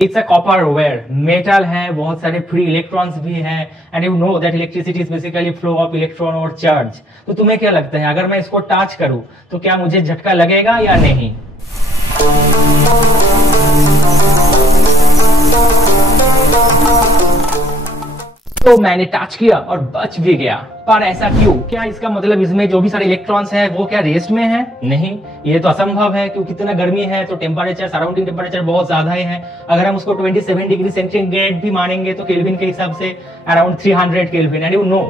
It's a copper wire, metal है, बहुत सारे फ्री इलेक्ट्रॉन्स भी है, and you know that electricity is basically flow of electron और चार्ज। तो तुम्हें क्या लगता है, अगर मैं इसको टच करूं तो क्या मुझे झटका लगेगा या नहीं? तो मैंने टच किया और बच भी गया, पर ऐसा क्यों? क्या इसका मतलब इसमें जो भी सारे इलेक्ट्रॉन्स हैं वो क्या रेस्ट में है? नहीं, ये तो असंभव है, क्योंकि कितना गर्मी है तो टेम्परेचर, सराउंडिंग टेम्परेचर बहुत ज्यादा ही है। अगर हम उसको 27 डिग्री सेंटीग्रेड भी मानेंगे तो केल्विन के हिसाब से around 300 kelvin, and you know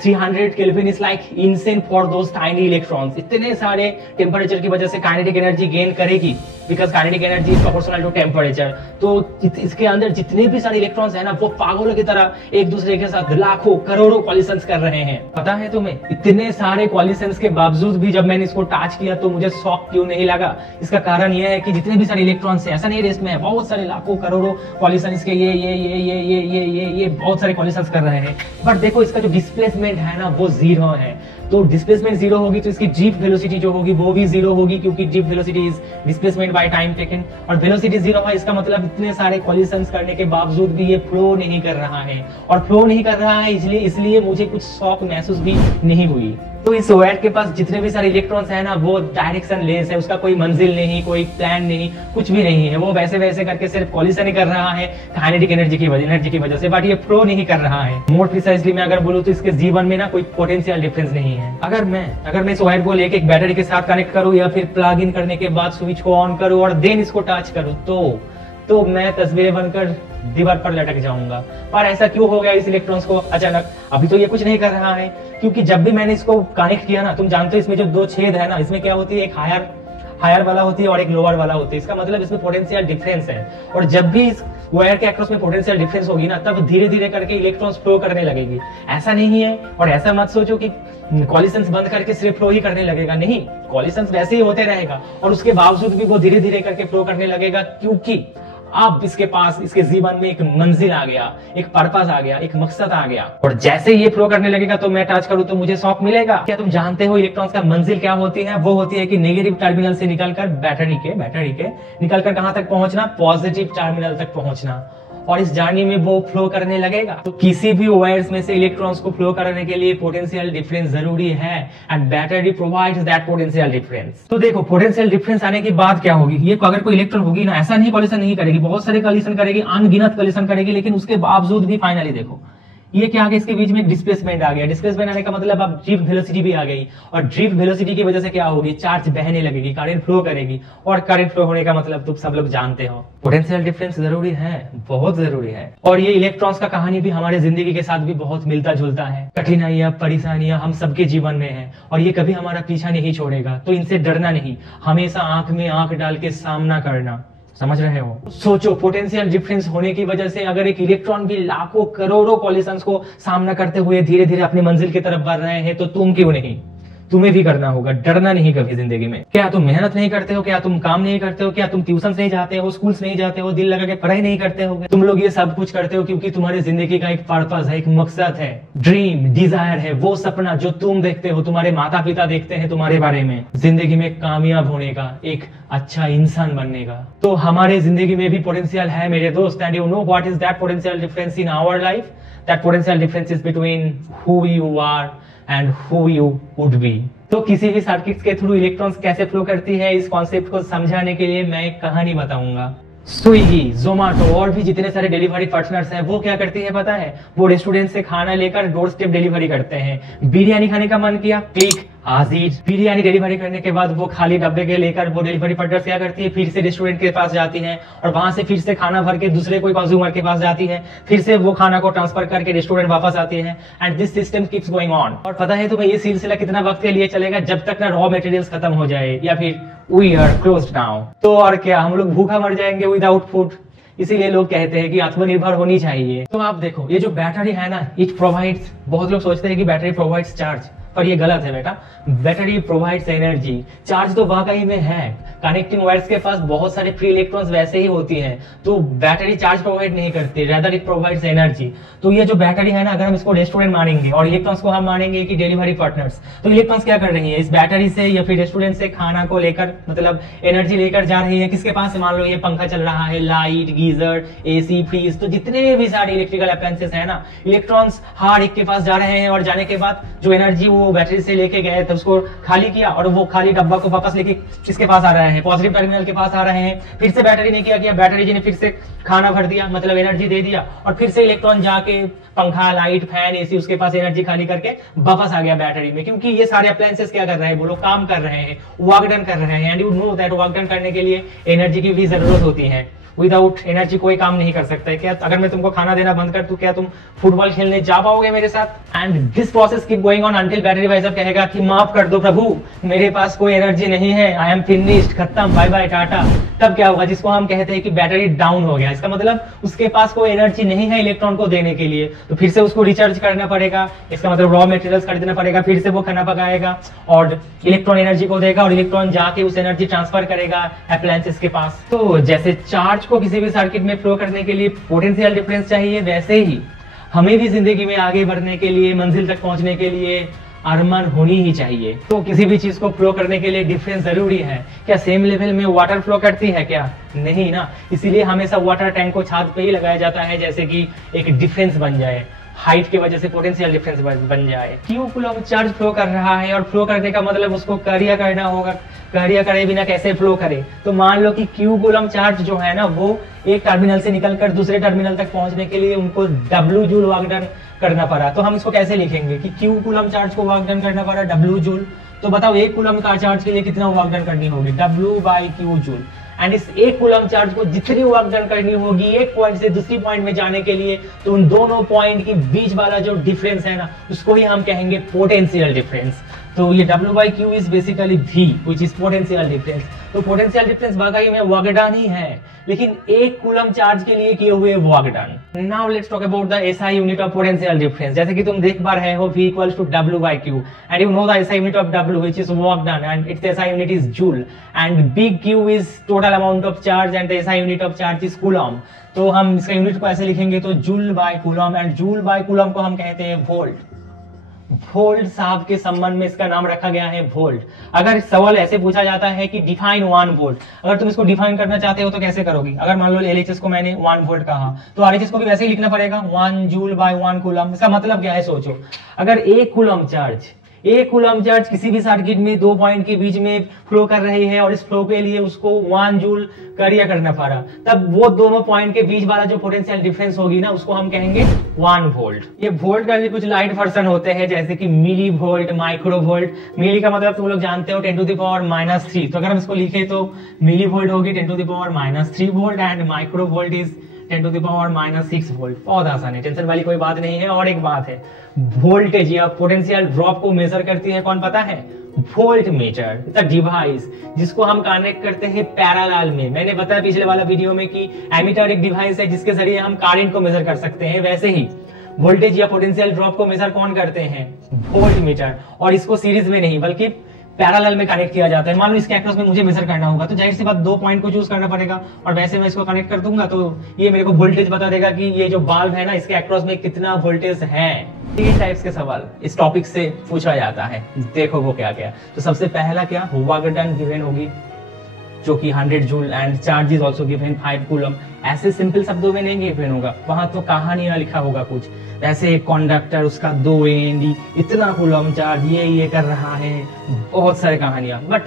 300 kelvin is like insane for those tiny electrons. इतने सारे टेम्परेचर की वजह से काइनेटिक एनर्जी गेन करेगी, because kinetic energy is proportional to temperature. तो इसके अंदर जितने भी सारे इलेक्ट्रॉन्स है ना, वो पागलों की तरह एक दूसरे के साथ लाखों करोड़ों कॉलिशंस कर रहे हैं। पता है तुम्हें, इतने सारे कॉलिशंस के बावजूद भी जब मैंने इसको टच किया तो मुझे शॉक क्यों नहीं लगा? इसका कारण यह है कि जितने भी सारे इलेक्ट्रॉन्स है, ऐसा नहीं रेस्ट में है, बहुत सारे लाखों करोड़ों कॉलिशंस के ये बहुत सारे कॉलिशंस कर रहे हैं। बट देखो, इसका जो डिस्प्लेसमेंट है ना वो जीरो है। तो डिस्प्लेसमेंट जीरो होगी तो इसकी ड्रिफ्ट वेलोसिटी जो होगी वो भी जीरो होगी, क्योंकि drift velocity is displacement by time taken, और वेलोसिटी जीरो है। इसका मतलब इतने सारे कॉलिशंस करने के बावजूद भी ये फ्लो नहीं कर रहा है, और फ्लो नहीं कर रहा है इसलिए मुझे कुछ शॉक महसूस भी नहीं हुई। तो इस वायर के पास जितने भी सारे इलेक्ट्रॉन्स है ना वो डायरेक्शन लेस है, उसका कोई मंजिल नहीं, कोई प्लान नहीं, कुछ भी नहीं है। वो वैसे वैसे करके सिर्फ कॉलिशन ही कर रहा है काइनेटिक एनर्जी की वजह से, बट ये फ्लो नहीं कर रहा है। मोर प्रिसाइजली मैं अगर बोलूं तो इसके जीवन में ना कोई पोटेंशियल डिफरेंस नहीं है। अगर मैं इस वायर को लेके एक बैटरी के साथ कनेक्ट करूं, या फिर प्लग इन करने के बाद स्विच को ऑन करूं और देन इसको टच करूं, तो मैं तस्वीरें बनकर दीवार पर लटक जाऊंगा। पर ऐसा क्यों हो गया इस इलेक्ट्रॉन्स को अचानक? अभी तो ये कुछ नहीं कर रहा है, क्योंकि जब भी मैंने इसको कनेक्ट किया ना, तुम जानते हो इसमें जो दो छेद है ना, इसमें क्या होती है, एक हायर वाला होती है और एक लोअर वाला होती है। इसका मतलब इसमें पोटेंशियल डिफरेंस है, और जब भी इस वायर के अक्रॉस में पोटेंशियल डिफरेंस होगी ना, तब धीरे धीरे करके इलेक्ट्रॉन्स फ्लो करने लगेगी। ऐसा नहीं है, और ऐसा मत सोचो कि कॉलिशंस बंद करके सिर्फ फ्लो ही करने लगेगा। नहीं, कॉलिशंस वैसे ही होते रहेगा, और उसके बावजूद भी वो धीरे धीरे करके फ्लो करने लगेगा, क्योंकि अब इसके पास, इसके जीवन में एक मंजिल आ गया, एक पर्पस आ गया, एक मकसद आ गया। और जैसे ये फ्लो करने लगेगा तो मैं टच करूं तो मुझे शॉक मिलेगा। क्या तुम जानते हो इलेक्ट्रॉन्स का मंजिल क्या होती है? वो होती है कि नेगेटिव टर्मिनल से निकलकर बैटरी के निकलकर कहां तक पहुंचना? पॉजिटिव टर्मिनल तक पहुंचना, और इस जर्नी में वो फ्लो करने लगेगा। तो किसी भी वायर्स में से इलेक्ट्रॉन्स को फ्लो करने के लिए पोटेंशियल डिफरेंस जरूरी है, and battery provides that potential difference. तो देखो, पोटेंशियल डिफरेंस आने के बाद क्या होगी, ये अगर कोई इलेक्ट्रॉन होगी ना, ऐसा नहीं कॉलिशन नहीं करेगी, बहुत सारे कॉलिशन करेगी, अनगिनत कॉलिशन करेगी, लेकिन उसके बावजूद भी फाइनली देखो ये क्या आ गया, इसके बीच में डिस्प्लेसमेंट आ गया। डिस्प्लेसमेंट आने का मतलब अब ड्रिफ्ट वेलोसिटी भी आ गई, और ड्रिफ्ट वेलोसिटी की वजह से क्या होगी, चार्ज बहने लगेगी, करंट फ्लो करेगी, और करंट फ्लो होने का मतलब तुम सब लोग जानते हो, पोटेंशियल डिफरेंस जरूरी है, बहुत जरूरी है। और ये इलेक्ट्रॉन्स का कहानी भी हमारे जिंदगी के साथ भी बहुत मिलता जुलता है। कठिनाइयां, परेशानियां हम सबके जीवन में है, और ये कभी हमारा पीछा नहीं छोड़ेगा। तो इनसे डरना नहीं, हमेशा आंख में आंख डाल के सामना करना। समझ रहे हो? सोचो, पोटेंशियल डिफरेंस होने की वजह से अगर एक इलेक्ट्रॉन भी लाखों करोड़ों कॉलिशंस को सामना करते हुए धीरे धीरे अपनी मंजिल की तरफ बढ़ रहे हैं, तो तुम क्यों नहीं? तुम्हें भी करना होगा, डरना नहीं कभी जिंदगी में। क्या तुम मेहनत नहीं करते हो? क्या तुम काम नहीं करते हो? क्या तुम ट्यूशन नहीं जाते हो, स्कूल्स नहीं जाते हो, दिल लगा के पढ़ाई नहीं करते हो? तुम लोग ये सब कुछ करते हो क्योंकि तुम्हारी जिंदगी का एक पर्पस है, एक मकसद है, ड्रीम, डिजायर है, वो सपना जो तुम देखते हो, तुम्हारे माता पिता देखते हैं तुम्हारे बारे में, जिंदगी में कामयाब होने का, एक अच्छा इंसान बनने का। तो हमारे जिंदगी में भी पोटेंशियल है मेरे दोस्त, and you know what is that potential difference in our life? That potential difference is between who you are and who you would be. तो किसी भी सर्किट्स के थ्रू इलेक्ट्रॉन्स कैसे फ्लो करती है, इस कॉन्सेप्ट को समझाने के लिए मैं एक कहानी बताऊंगा। स्विगी, जोमैटो और भी जितने सारे डिलीवरी पार्टनर्स हैं, वो क्या करती है पता है? वो रेस्टोरेंट से खाना लेकर डोर स्टेप डिलीवरी करते हैं। बिरयानी खाने का मन किया, क्लिक हाजिर। बिरयानी डिलीवरी करने के बाद वो खाली डब्बे के लेकर वो डिलीवरी पार्टनर्स क्या करती है, फिर से रेस्टोरेंट के पास जाती है, और वहां से फिर से खाना भर के दूसरे कोई कंज्यूमर के पास जाती है, फिर से वो खाना को ट्रांसफर करके रेस्टोरेंट वापस आती है, and this system keeps going on. और पता है तुम्हें ये सिलसिला कितना वक्त के लिए चलेगा? जब तक ना रॉ मटेरियल्स खत्म हो जाए, या फिर वी आर क्लोज्ड डाउन। तो और क्या, हम लोग भूखा मर जाएंगे विदाउट फूड। इसीलिए लोग कहते हैं कि आत्मनिर्भर होनी चाहिए। तो आप देखो, ये जो बैटरी है ना, इट प्रोवाइड्स, बहुत लोग सोचते हैं कि बैटरी प्रोवाइड्स चार्ज, पर ये गलत है बेटा। बैटरी प्रोवाइड्स एनर्जी, चार्ज तो वाकई में है, कनेक्टिंग वायर्स के पास बहुत सारे फ्री इलेक्ट्रॉन्स वैसे ही होती हैं, तो बैटरी चार्ज प्रोवाइड नहीं करती, रादर इट प्रोवाइड्स एनर्जी। तो ये जो बैटरी है ना, अगर हम इसको रेस्टोरेंट मानेंगे और इलेक्ट्रॉन्स को हम मानेंगे कि डिलीवरी पार्टनर्स, तो इलेक्ट्रॉन्स क्या कर रही है, इस बैटरी से या फिर रेस्टोरेंट से खाना को लेकर, मतलब एनर्जी लेकर जा रही है किसके पास, मान लो ये पंखा चल रहा है, लाइट, गीजर, एसी, फ्रीज, तो जितने भी सारे इलेक्ट्रिकल अप्लायंसेस है ना, इलेक्ट्रॉन्स हर एक के पास जा रहे हैं, और जाने के बाद जो एनर्जी वो बैटरी से लेके गए तो उसको खाली किया, और वो खाली डब्बा को वापस लेके किसके पास आ रहा है, पॉजिटिव टर्मिनल के पास आ रहे हैं। फिर से बैटरी ने क्या किया, बैटरी जी ने फिर से खाना भर दिया, मतलब एनर्जी दे दिया, और फिर से इलेक्ट्रॉन जाके पंखा, लाइट, फैन, एसी, उसके पास एनर्जी खाली करके वापस आ गया बैटरी में। क्योंकि ये सारे अप्लायंसेस क्या कर रहे हैं, वो लोग काम कर रहे हैं, वर्क डन कर रहे हैं, and you know that work done करने के लिए एनर्जी की भी जरूरत होती है। विदाउट एनर्जी कोई काम नहीं कर सकता है। क्या अगर मैं तुमको खाना देना बंद कर दूं, क्या तुम फुटबॉल खेलने जा पाओगे मेरे साथ? And this process keep going on until battery wiser कहेगा कि माफ कर दो प्रभु, मेरे पास कोई एनर्जी नहीं है, आई एम फिनिश्ड, खत्म, बाय बाय, टाटा। तब क्या होगा, जिसको हम कहते हैं कि बैटरी डाउन हो गया, इसका मतलब उसके पास कोई एनर्जी नहीं है इलेक्ट्रॉन को देने के लिए, तो फिर से उसको रिचार्ज करना पड़ेगा, इसका मतलब रॉ मटेरियल्स खरीदना पड़ेगा, फिर से वो खाना पकाएगा और इलेक्ट्रॉन एनर्जी को देगा, और इलेक्ट्रॉन जाके उस एनर्जी ट्रांसफर करेगा अप्लायंसेस के पास। तो जैसे चार्ज को किसी भी सर्किट में फ्लो करने के लिए पोटेंशियल डिफरेंस चाहिए, वैसे ही हमें भी जिंदगी में आगे बढ़ने के लिए, मंजिल तक पहुंचने के लिए अरमान होनी ही चाहिए। तो किसी भी चीज को फ्लो करने के लिए डिफरेंस जरूरी है। क्या सेम लेवल में वाटर फ्लो करती है क्या? नहीं ना। इसीलिए हमेशा वाटर टैंक को छत पे ही लगाया जाता है, जैसे कि एक डिफरेंस बन जाए, हाइट की वजह से पोटेंशियल डिफरेंस बन जाए। क्यों कूलम चार्ज फ्लो कर रहा है, और फ्लो करने का मतलब उसको कार्य करना होगा, कार्य करे बिना कैसे फ्लो करे। तो मान लो कि क्यू कूलम चार्ज जो है ना, वो एक टर्मिनल से निकलकर दूसरे टर्मिनल तक पहुंचने के लिए उनको W जूल वर्क डन करना पड़ा। तो हम इसको कैसे लिखेंगे कि क्यू कूलम चार्ज को वर्क डन करना पड़ा W जूल। तो बताओ एक कूलम का चार्ज के लिए कितना वर्क डन करनी होगी, W/Q जूल। एंड इस एक कूलम चार्ज को जितनी वर्क डन करनी होगी एक पॉइंट से दूसरी पॉइंट में जाने के लिए, तो उन दोनों पॉइंट के बीच वाला जो डिफरेंस है ना, उसको ही हम कहेंगे पोटेंशियल डिफरेंस। तो ये W/Q is basically V which is potential difference. तो पोटेंशियल डिफरेंस वाकई में वर्क डन ही है, लेकिन एक कूलम चार्ज के लिए किए हुए work done. Now let's talk about the SI unit of potential difference. जैसे कि तुम देख पा रहे हो V equals to W/Q, and you know the SI unit of W which is work done, and its SI unit is joule, and big Q is total amount of charge, and the SI unit of charge is coulomb. तो हम इसका unit को ऐसे लिखेंगे, तो joule by coulomb, and joule by coulomb को हम कहते हैं वोल्ट। वोल्ट साहब के संबंध में इसका नाम रखा गया है वोल्ट। अगर सवाल ऐसे पूछा जाता है कि डिफाइन 1 वोल्ट, अगर तुम इसको डिफाइन करना चाहते हो तो कैसे करोगी? अगर मान लो LHS को मैंने 1 वोल्ट कहा, तो RHS को भी वैसे ही लिखना पड़ेगा, 1 जूल बाय 1 कूलम। इसका मतलब क्या है, सोचो, अगर एक कूलम चार्ज किसी भी सर्किट में 2 पॉइंट के बीच में फ्लो कर रही है, और इस फ्लो के लिए उसको 1 जूल कार्य करना पड़ा, तब वो दोनों पॉइंट के बीच वाला जो पोटेंशियल डिफरेंस होगी ना, उसको हम कहेंगे 1 वोल्ट। ये वोल्ट का भी कुछ लाइट वर्जन होते हैं, जैसे कि मिली वोल्ट, माइक्रो वोल्ट। मिली का मतलब तुम लोग जानते हो 10⁻³ तो अगर हम इसको लिखे तो मिली वोल्ट होगी 10⁻³ volt, and micro volt is 10⁻6 volt. बहुत आसान है, टेंशन वाली कोई बात नहीं है। और एक बात है, वोल्टेज या पोटेंशियल ड्रॉप को मेजर करती है कौन पता है? वोल्ट मीटर, द डिवाइस जिसको हम कनेक्ट करते हैं पैरेलल में। मैंने बताया पिछले वाला वीडियो में कि एमीटर एक डिवाइस है जिसके जरिए हम करंट को मेजर कर सकते हैं, वैसे ही वोल्टेज या पोटेंशियल ड्रॉप को मेजर कौन करते हैं? Volt meter. और इसको सीरीज में नहीं बल्कि पैरेलल में कनेक्ट किया जाता है। मान लो इसके अक्रॉस में मुझे मेजर करना होगा, तो जाहिर सी बात 2 पॉइंट को चूज करना पड़ेगा, और वैसे मैं इसको कनेक्ट कर दूंगा तो ये मेरे को वोल्टेज बता देगा कि ये जो बल्ब है ना, इसके अक्रॉस में कितना वोल्टेज है। 3 टाइप्स के सवाल इस टॉपिक से पूछा जाता है, देखो वो क्या क्या। तो सबसे पहला क्या, वर्क डन गिवन होगी जो कि 100 joule, and charge is also given 5 coulomb. ऐसे सिंपल शब्दों में नहीं गिवन होगा, वहां तो कहानी ना लिखा होगा कुछ, ऐसे एक कंडक्टर, उसका 2 एंड, इतना कूलम चार्ज, ये कर रहा है, बहुत सारी कहानियां। बट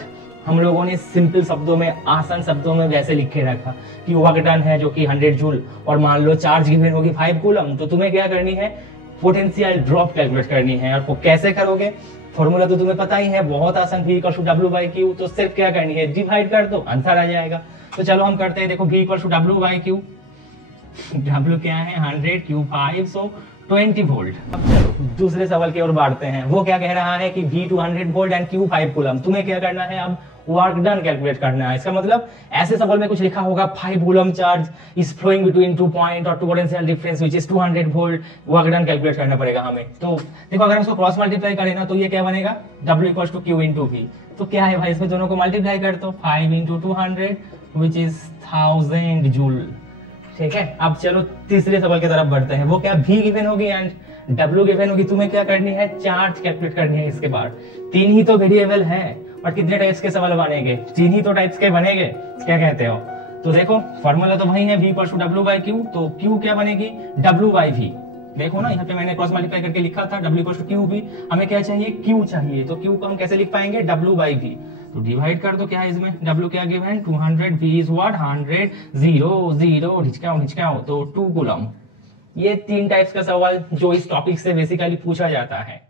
हम लोगों ने सिंपल शब्दों में, आसान शब्दों में वैसे लिख के रखा कि वर्क डन है जो कि 100 जूल, और मान लो चार्ज गिवन होगी 5 कूलम। तो तुम्हें क्या करनी है, पोटेंशियल ड्रॉप कैलकुलेट करनी है। और वो कैसे करोगे, फॉर्मूला तो तुम्हें पता ही है, बहुत आसान, V = W/Q। तो सिर्फ क्या करनी है, डिवाइड कर दो, आंसर आ जाएगा। तो चलो हम करते हैं, देखो V = W/Q। W क्या है, 100, Q 5, सो 20 वोल्ट। अब चलो दूसरे सवाल की ओर बढ़ते हैं। वो क्या कह रहा है कि V 200 volt and Q 5 coulomb. तुम्हें क्या करना है, अब वर्क डन कैलकुलेट करना है। इसका मतलब ऐसे सवाल में कुछ लिखा होगा 5 coulomb charge is flowing between 2 point और potential difference which is 200 volt. Work done calculate करना पड़ेगा हमें। तो देखो अगर हम इसको क्रॉस मल्टीप्लाई करें ना तो ये क्या बनेगा, W equals to Q into V। तो क्या है भाई, इसमें दोनों को मल्टीप्लाई कर दो, 5 इंटू 200 व्हिच इज 1000 जूल। ठीक है, अब चलो तीसरे सवाल की तरफ बढ़ते हैं। वो क्या, V गिवन होगी एंड W गिवन होगी। तुम्हें क्या करनी है, चार्ज कैलकुलेट करनी है। इसके बाद 3 ही तो वेरिएबल है और कितने टाइप्स के सवाल बनेंगे, 3 ही तो टाइप्स के बनेंगे। क्या कहते हो? तो देखो फॉर्मूला तो वही है, V equals to W by Q। तो Q क्या बनेगी, W बाई V। देखो ना यहाँ पे मैंने क्रॉस मल्टीप्लाई करके लिखा था W equals to Q V। हमें क्या चाहिए, Q चाहिए। तो Q को हम कैसे लिख पाएंगे, W बाई V। तो डिवाइड कर दो, क्या है इसमें, W क्या गिवन 200, V इज व्हाट 100, 0 0 हिचकाओ तो 2 कूलम। ये 3 टाइप्स का सवाल जो इस टॉपिक से बेसिकली पूछा जाता है।